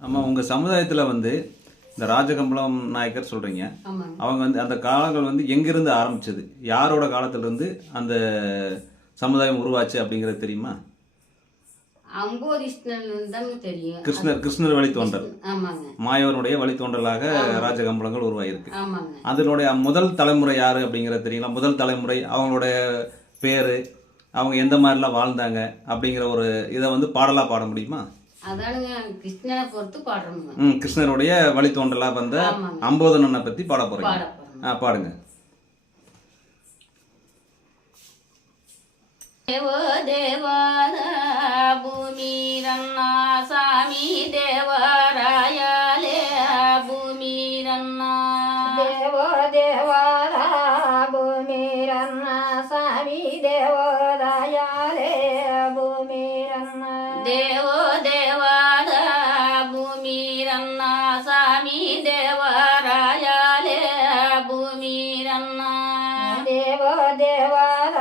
ஆமாம், உங்கள் சமுதாயத்தில் வந்து இந்த ராஜகம்பளம் நாயக்கர் சொல்கிறீங்க. அவங்க வந்து அந்த காலங்கள் வந்து எங்கேருந்து ஆரம்பிச்சது, யாரோட காலத்திலிருந்து அந்த சமுதாயம் உருவாச்சு அப்படிங்கிறது தெரியுமா? தெரியும். கிருஷ்ணர் வழித்தோன்றல், மாயவனுடைய வழித்தோன்றலாக ராஜகம்பளங்கள் உருவாயிருக்கு. அதனுடைய முதல் தலைமுறை யாரு அப்படிங்கிறது தெரியுங்களா? முதல் தலைமுறை அவங்களுடைய பேரு, அவங்க எந்த மாதிரிலாம் வாழ்ந்தாங்க அப்படிங்கிற ஒரு இதை வந்து பாடலா பாட முடியுமா? கிருஷ்ணனை பொறுத்து பாடுறோம். கிருஷ்ணருடைய வழித்தோன்றலா வந்த அம்போதனனை பத்தி பாட போறீங்க. பாடுங்க. தேவ தேவார பூமி ரன்னா சாமி தேவராயாலே பூமி ரன்னா தேவ தேவார பூமி ரன்னா சாமி தேவராயாலே பூமி ரன்னா தேவ தேவார பூமி ரன்னா சாமி தேவராயாலே பூமி ரன்னா தேவ தேவார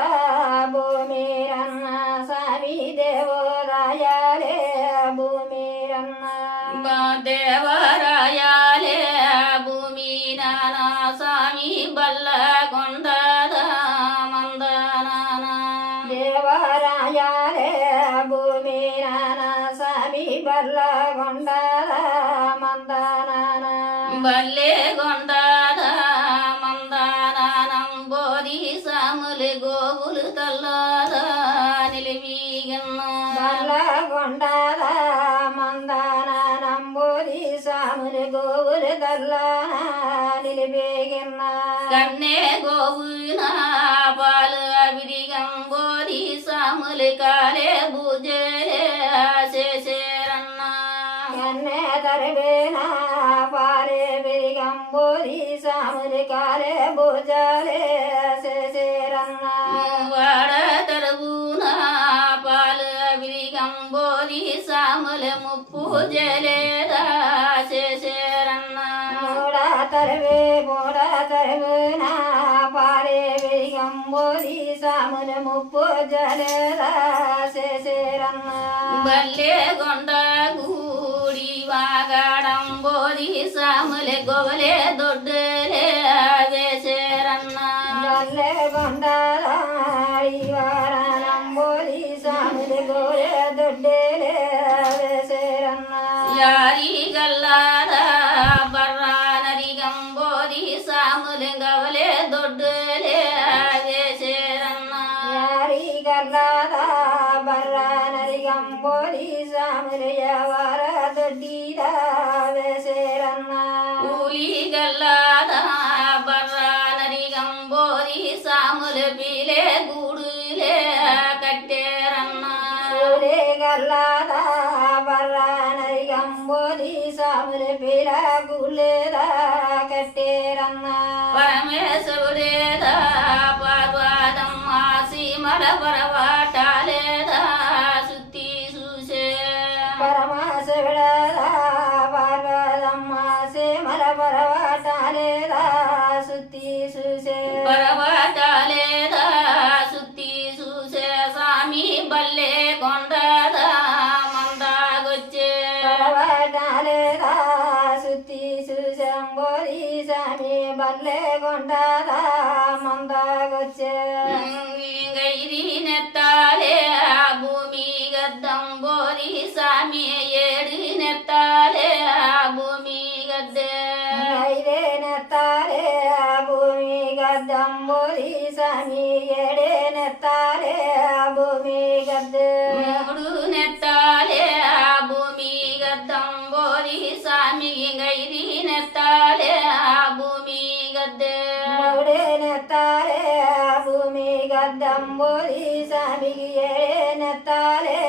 பூமி ரன்னா சாமி தேவராயாலே பூமி ரன்னா தேவராயாலே பூமி நானா சாமி பல்ல கொண்டத மந்தனானா தேவராயாலே பூமி நானா சாமி பல்ல கொண்டத மந்தனானா பல்லே கொண்டத மந்தனானம் போதி சாமுలు గోవులు తల్లాద నిలివీగన్న బల్ల కొండద మందనానం బోధి సాములు గోవులు తల్లాన నిలిబేగిన్న కన్నే గోవున పాలు అవిరిగం బోధి సాములు కాలే పూజలే చేసేరన్న కన్నే తరబేన పాలే బిరిగం బోధి సాములు కాలే పూజలే చేసేరన్న వాడ తరబున పాలు అవిరిగం బోధి సాములు ముప్పు జలేదా చేసేరన్న మూడ తరబున పాలే బిరిగం బోధి సాములు ముప్పు జలేదా చేసేరన్న బల్లే కొండ గూడి వాగాడం బోధి సాములే గోవలే దొడ్డలే వేసేరన్న బల్లె కొండలాడి వారణం బోధి సాములు గోలే దొడ్డేలే వేసేరన్న యారి గల్లాద బర్రా నరిగం బోధి సాములే గవలే దొడ్డలే వేసేరన్న యారి గల్లాద బర్రా నరిగం బోధి సాములు ఎవర దొడ్డిద వేసేరన్న ఊలి గల్లాద బర్రా నరిగం బోధి సాములు పీలే గూడులే కట్టేరన్న ఊలే గల్లాద బర్రా నరిగం బోధి సాములు పిల గులేద కట్టేరన్న పరమేశ్వరుడేదా పార్వతమ్మ సీమల పరవాటాలేదా సుత్తి చూసే పరమశివుడద పార్వతమ్మ సేమల పరవాటాలేదా సుత్తి చూసే పరవాటాలేదా సుత్తి చూసే స్వామి బల్లే కొండదా మందాగొచ్చే పరవాటాలేదా సుత్తి చూసంబోది సామి బల్లె కొండద మందాగొచ్చే గైరి నెత్తాలే భూమి గద్దం బోధి సామి ఏడు నెత్తాలే భూమి గద్దే ఐదే నెత్తాలే భూమి గద్దంబోది సామి ఏడే నెత్తాలే భూమి గద్దే మూడు నెత్తాలే భూమి గద్దం బోధి సామి గైరి నెత్తాలే భూమి గద్దే మూడే నెత్తాలే భూమి గద్దంబోది సామికి ఏడే నెత్తాలే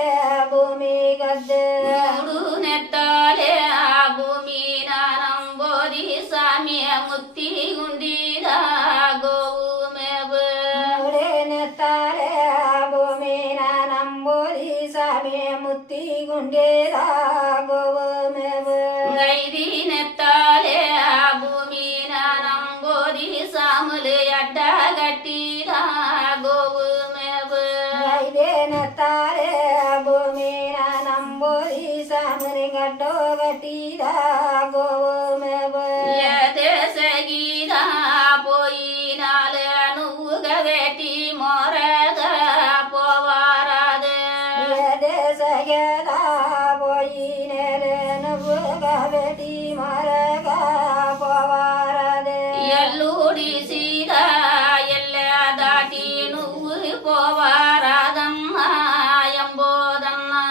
భూమి గద్దే మూడు నెత్తాలే భూమి నానం బోధి సామి ముత్తి గుండిదా గోవు మేబు మూడే నెత్తాలే భూమి నానంబోది సామి ముత్తి గుండేదా గోవు మేవు గైరి నెత్తాలే భూమి నానం బోధి సాములు అడ్డ గట్టిదా గోవు మేబు ఐదే నెత్తాలే భూమి నానంబోది సాముని గడ్డో గట్టి గట్టిరా గోవుమేవు దేశగీదా పోయినాలే నువ్వు గవేటి మొరగా పోవారాదే దేశగేదా పోయినేలే నువ్వు గవేటి మొరగా పోవారదే ఎల్లుడి సీదా ఎల్ల దాటి నువ్వు పోవారాదమ్మా ఎంబోదన్నా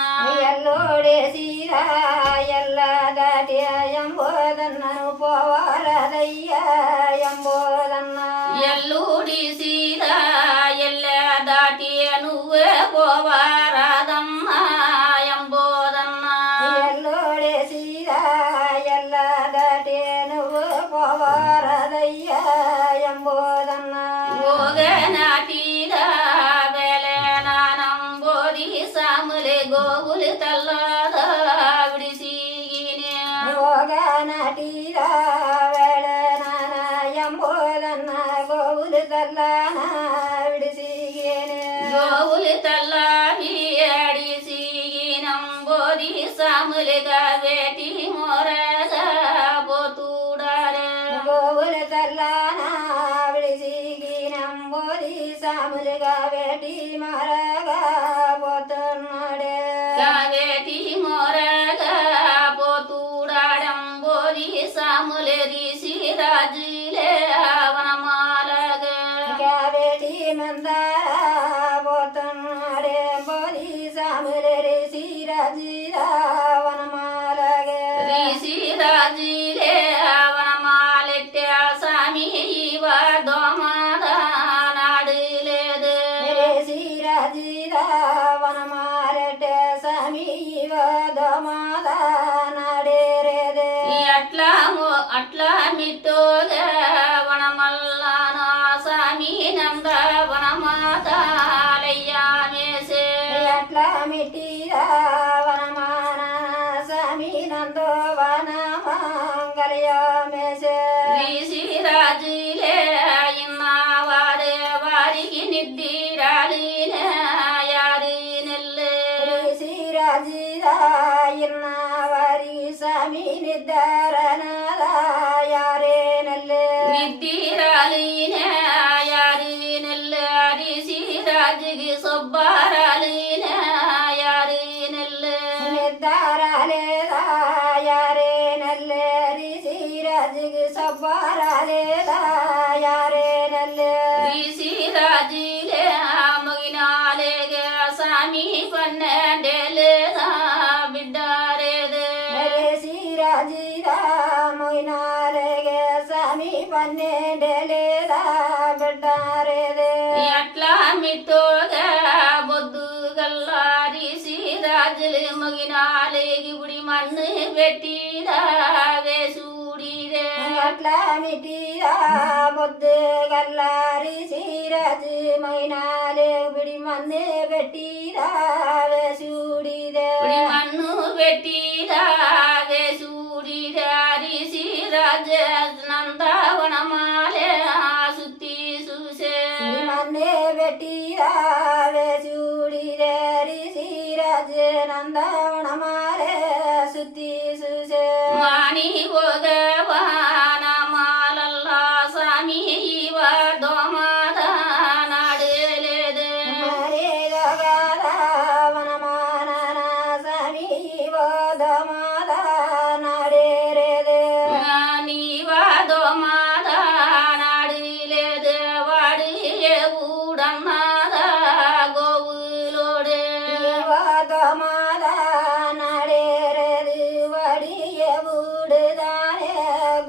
ఎల్లోడే సీరా ఎల్ల దాటి ఎంబోదన్నను పోవారదయ్య ఎంబోదన్న ఎల్లుడి సీదా ఎల్ల దాటి నువ్వే పోవారాదమ్మా ఎంబోదన్నా ఎల్లోడే సీరా ఎల్ల దాటి నువ్వు పోవారదయ్య ఎంబోదన్న ఓగనాటిదా వేలనానంబోది సాములే గోవులు తల్లాదా విడిసిగినే ఓగనటిరా వేళనాన ఎంబోదన్న గోవులు తల్లాన విడిసిగేనే గోవులు తల్లాని అడిసిగినంబోది సాములుగా వేటి మొరగా పోతుడారే గోవులు తల్లాన విడిసిగినంబోది సాములుగా వేటి మరగా పోతున్నాడే వేటి మొరగా పోతుడాడంబోది సాములే రిసి రాజులే వనమాలగా వేటి మందార పోతున్నాడే బోధి సాములే సిరాజీరా వనమాలగే రిసి రాజులే వనమాలెట్టే సామి ఇవ దోమద నాడులేదు సిరాజీరా వనమాలెట్టే సమీవ దమాద నడేరేదే అట్లా మిట్టోగా వనమల్లానా సామి నంద వనమాతాలయ్యామేసే అట్లా మిట్టిరా వనమాన సమీ నందో వనమంగళయామేసే రిసి రాజులే ఇన్నవారే వారికి నిద్దిరాలినే యారి నెల్లే సిరాజీరా ఇన్న వారి సమీ నిద్దారనాద యారే నల్లే నిద్దిరాలినే యారి నెల్లే రిసి రాజుకి సొబ్బారాలినే యారి నెల్లే నిద్దారాలేదా యారే నల్లే సిరాజీకి సబ్బారాలేదా యారే నల్లే రిసి రాజులే మగినాలేగా సామి పన్నెండేలేదా బిడ్డారేదే సిరాజీరా మొయినాలేగే సమీ పన్నెండేలేదా బిడ్డారేదే అట్లా మిట్టోగా బొద్దు గల్లారి సిరాజులు మగినాలేగి బుడి మన్ను పెట్టిరా వేసూడిరే అట్లా మిటిరా బొద్దు గల్లారి సిరాజు మైనాలే బిడి మందే పెట్టిరా వేసూడిదే బుడి మన్ను పెట్టిరా వేసూడిరా రిసి రాజ నందవనమాలే సుత్తి చూసే మన్నే పెట్టిరా వేసూడిరే సిరాజు నందవనమాలే సుత్తి చూసే మాని భగవానమాలల్లా సామి ఇవ దోమద నాడలేదు మరే గగదా వనమానన సమీవ దమాద నడేరేదే నీవ దోమద నాడలేదు వాడు ఊడన్నద గోవులోడే ఇవ దమాద నడేరేది వడియ బూడుదానే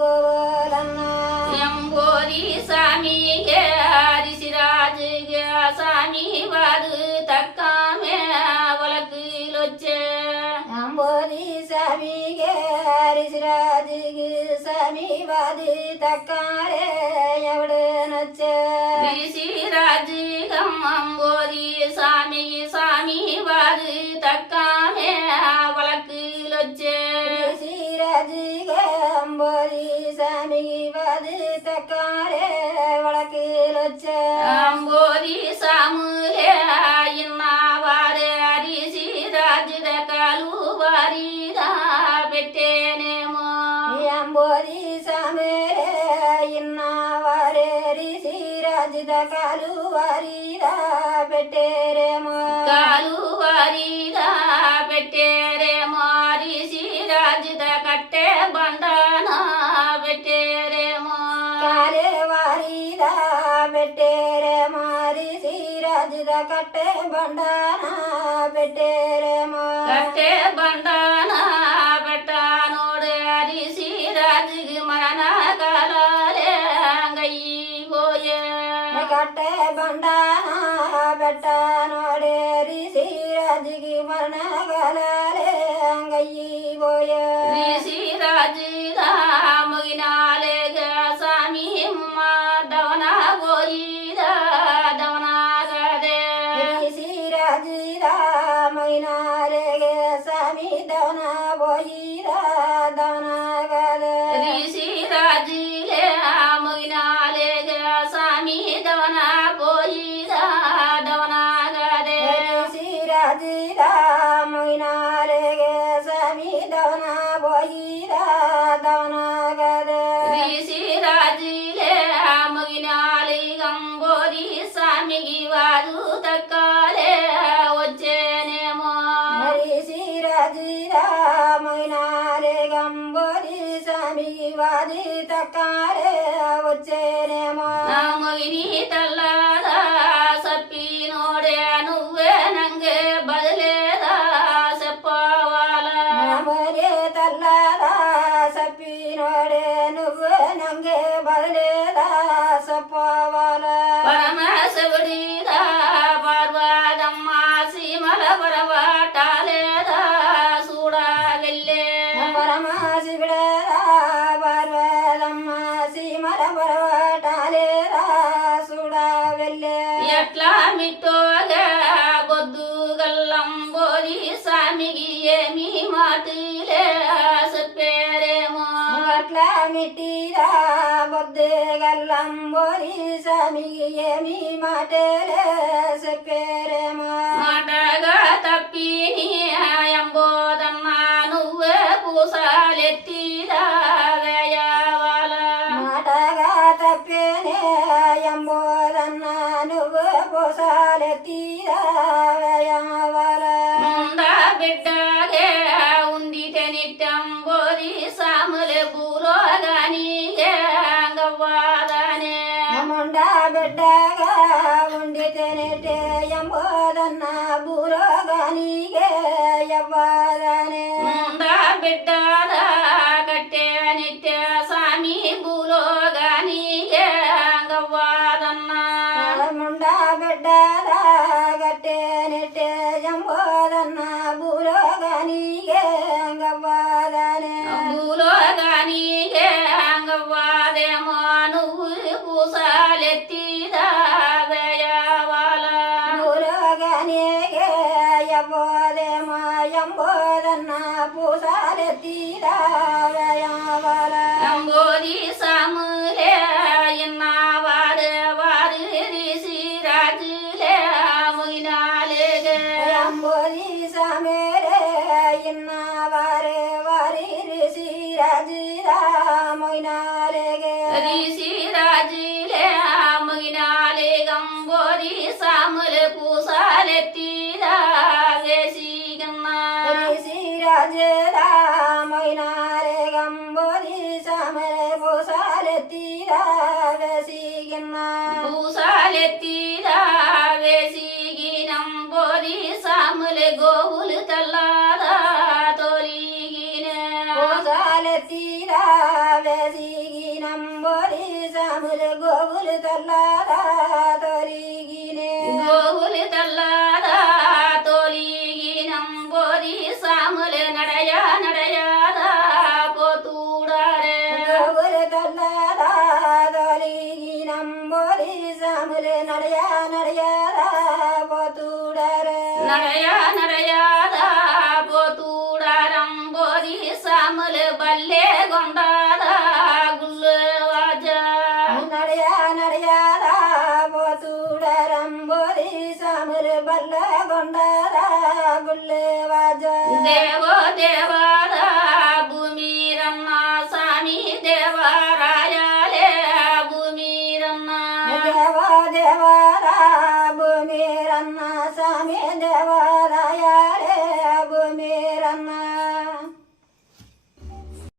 గోలన్న ఎంబోది సామిగే రిసిరాజుగే సామి వాడు తక్కమే ఒలకులొచ్చే అంబోది సమీగే హరిసిరాజిగి సమీవాది తక్కారే ఎవడనొచ్చే రిసిరాజు గమ్మంబోది సామి సామి వాడు తక్కమే ఒలకులొచ్చే సిరాజిగే అంబోది సమీవాది తక్కారే వడకిలొచ్చే అంబోది సాములే ఇన్నవారే రిసిరాజు దకాలు వారిదా పెట్టేనే అంబోది సామేరే ఇన్నవారే శ్రీరాజిత కాలు వారిదా పెట్టేరేమో కాలు వారిదా పెట్టేరేమో శ్రీరాజిత కట్టే బండాన పెట్టేరేమో కాలే వారిదా పెట్టేరేమో శ్రీరాజిత కట్టే బండాన పెట్టేరేమో కట్టే బండాన పెట్టానోడే శ్రీరాజికి మరణ కాలాలే అంగయ్యి పోయే కట్టే బండాన పెట్టానోడే శ్రీరాజికి మరణ గలాలే అంగయ్యి పోయే శ్రీరాజిదా ముగినాలేగా స్వామి దవన పోయిదా దవనాగదే శ్రీరాజిదా మైనాలేగే స్వామి దవన పోయిరా దవనగదే శ్రీరాజిలే ముగినాలేగా స్వామి దవన పోయిదా దవనాగదే శ్రీరాజిదా మైనాలేగే స్వామి దవన పోయిరా దవనగదే శ్రీరాజిలే ముగినాలి గంగోరి స్వామికి వారు తక్కాలే వచ్చేనేమో శ్రీరాజిదా మైనాలే గంబోరి స్వామి వాది తక్కారే వచ్చేనేమో ముగిని తల్లాదా సప్పినోడే నువ్వే నంగే బదిలేదా చెప్పవాలా మరే తల్లారా సప్పినోడే నువ్వు నంగే బదిలేదా సపోవాలా పరమశివుడిదా పార్వతమ్మ సీమల పరవాటాలేదా చూడగల్లే పరమశివుడేరా పర్వతమ్మ సీమల పర్వటాలేరా చూడా వెళ్ళే ఎట్లా మిట్టోగా గొద్దు గల్లం బోరి స్వామికి ఏమి మాటలే చెప్పేరేమో అట్లా మిట్టిరా బొద్దే గల్లం బోరి స్వామికి ఏమి మాటలే చెప్పేరేమో మాటగా తప్పిని ఎంబోదన్న నువ్వే పూసాలెత్తిదా వేయవాల మాటగా తప్పేనే ఎంబోదన్న నువ్వు పోసాలెత్తిరా వేయవాల ముంద బిడ్డగే ఉంది తెనిట్టంబోది సాములే భూలోగానిగే గవ్వాదనే ముండా బిడ్డగా ఉండి తినేటే ఎంబోదన్న బూరోగానిగే ఎవ్వదనే ముంద బిడ్డదా కట్టే నిత్య స్వామి భూలోగానిగే గవ్వాదన్న ముండా బిడ్డగా గట్టే నెట్టే ఎంబోదన్న బూరోగానిగే గవ్వదనే భూలోగానిగే గవ్వాదేమో నువ్వు పూసాలెత్తిదా వేయవాల బూరోగానిగే ఎవ్వదేమో ఎంబోదన్న పూసాలెత్తిరా వేయవాల అంబోది సాములే ఇన్నవారు వారు శ్రీరాజులే ముగినాలేగే ఎంబోది సామేరే ఇన్నవారే వారి శ్రీరాజిరా మొయినాలేగే శ్రీరాజులే ముగినాలే గంబోది సాములు పూసాలెత్తిదా వేసిగన్నా శ్రీరాజరా మొయినాలే గంబోది సామరే పూసాలెత్తిరా వేసిగిన్నా పూసాలెత్తిదా వేసిగినంబోది సాములు గోవులు తల్లాదా తొలిగినే పూసాలెత్తిరా వేసిగినంబోది సాములు గోవులు తల్లారా తొలిగినే గోవులు తల్లాదా తొలిగినంబోది సాములు నడయా నడయాదా పోతూడారే గోవులు తల్లారా తొలిగినంబోది సాములు నడయా నడయారా పోతూడరే నడయా నడయాదా పోతూడారంబోది సాములు బల్లే గొండాదా గుళ్ళు వాజా నడయా నడయారా పోతూడరంబోది సాములు బల్ల కొండరా గుళ్ళే వాజ దేవో దేవాదా భూమి రన్న స్వామి దేవా